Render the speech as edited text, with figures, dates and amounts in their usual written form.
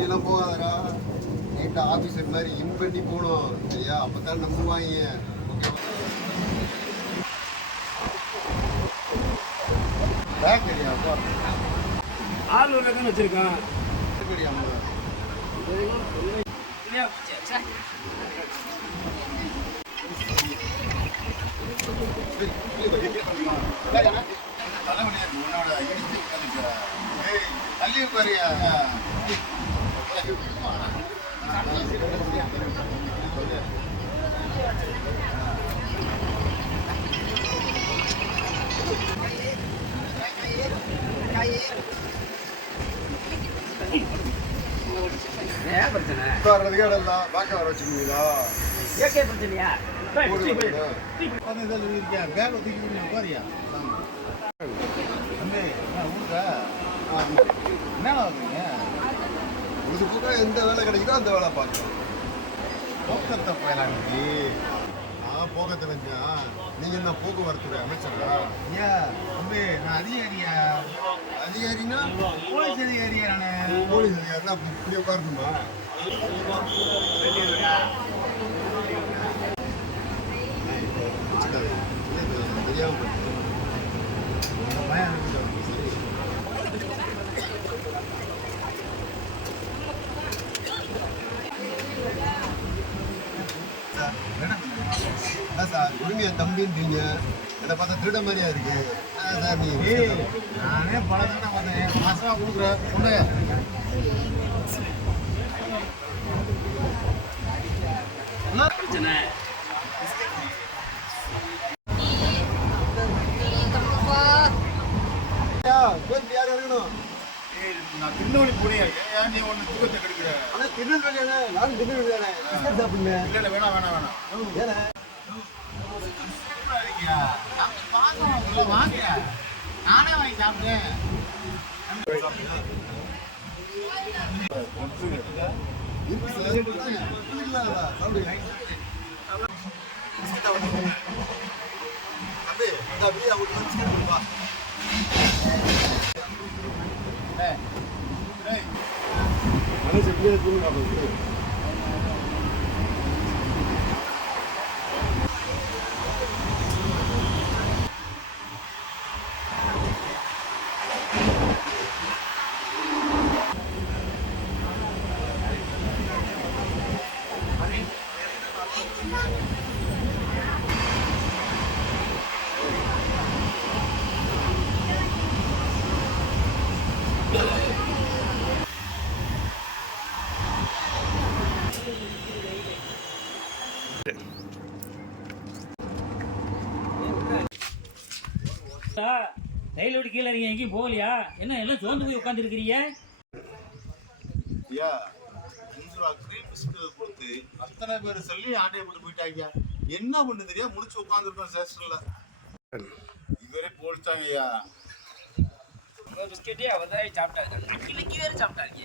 அப்படியெல்லாம் போகாதரா. நீட்டா ஆஃபீஸர் மாதிரி இன் பண்ணி போகணும் சரியா? அப்பதான் நம்புவாங்க. பேக்கரியா ஆள் ஒரு ரகம் வச்சிருக்கான். பேக்கரியா தள்ளி பாரியா. பிரச்சனை உட்கார்றதுக்கே இடம் தான். பேக்க வர வச்சுருக்கீங்களா? ஏகே பிரச்சனையா? சொல்லியிருக்கேன் பேக் தூக்கி உட்காரியா என்ன ஆகுதுங்க? இது கூட எந்த வேலை கிடைக்குதோ அந்த வேலை பார்க்கலாம். போக்கத்தை போயலாங்க. நான் போக தெரிஞ்சா நீங்க என்ன போக்குவரத்து அமைச்சரா? ஏன் தம்பி நான் அதிகாரியா? அதிகாரினா போலீஸ் அதிகாரியா? நான் போலீஸ் அதிகாரினா இப்படி உட்காரணுமா? தெரியாம பயம் சார் உரிமையா தம்பின்றீங்க. என்னை பார்த்தா திருட மாதிரியா இருக்கு சார். நீ நானே பல தானே வந்தேன். மாசமா கொடுக்குறேன் உண்டு. பிரச்சனை யார் இருக்கணும்? நான் திருநெல்வேலி போறேன். ஏன் நீ ஒன்று தூக்கத்தை கெடுக்கிற? ஆனா திருநெல்வேலியானே, நானும் திருநெல்வேலி தானே. சாப்பிடுங்க. இல்லை வேணாம் வேணாம் வேணாம். ஏன்னா வாங்க நானே வாங்கி சாப்பிட்டேன். ரயில் விட்டு கீழே நீங்க எங்கேயும் போகலையா? என்ன எல்லாம் சோர்ந்து போய் உட்கார்ந்து இருக்கிறீங்க? கொடுத்து அத்தனை பேர் சொல்லி ஆட்டையை போட்டு போயிட்டாங்க. என்ன பண்ணு தெரியா முடிச்சு உட்காந்துருக்கோம் ஸ்டேஷன்ல. இதுவரை போலிச்சாங்க ஐயா. பிஸ்கெட்டே அவர் தான் சாப்பிட்டாங்க. இன்னைக்கு வேறு சாப்பிட்டாங்க.